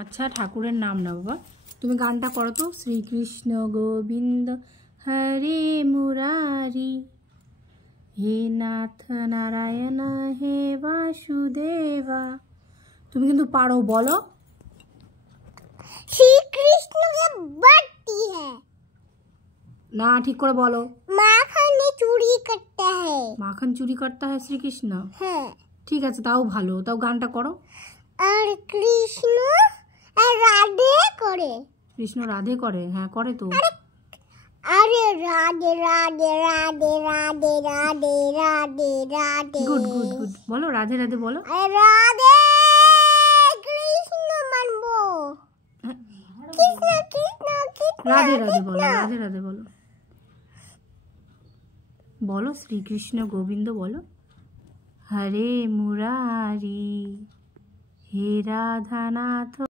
আচ্ছা, ঠাকুরের নাম না বাবা, তুমি গানটা করো তো। শ্রীকৃষ্ণ গোবিন্দ হরে মুরারি, হে নাথ নারায়ণ হে বাসুদেবা। তুমি কিন্তু পারো, বলো। श्रीकृष्ण की बर्थडे है না, ঠিক করে বলো। माखन चोरी करता है। মাখন চুরি করতে হয় শ্রীকৃষ্ণ। হ্যাঁ, ঠিক আছে, তাও ভালো, তাও গানটা করো। আর কৃষ্ণ আর রাধে করে। কৃষ্ণ রাধে করে? হ্যাঁ করে তো। আরে Radhe Radhe Radhe Radhe Radhe Radhe Radhe. Good good good, বলো রাধে রাধে বলো। রাধে কৃষ্ণ মানবো। কৃষ্ণ কৃষ্ণ কৃষ্ণ রাধে রাধে বলো, রাধে রাধে বলো। বলো শ্রীকৃষ্ণ গোবিন্দ বলো। হরে মুরারি, হে রাধানাথ।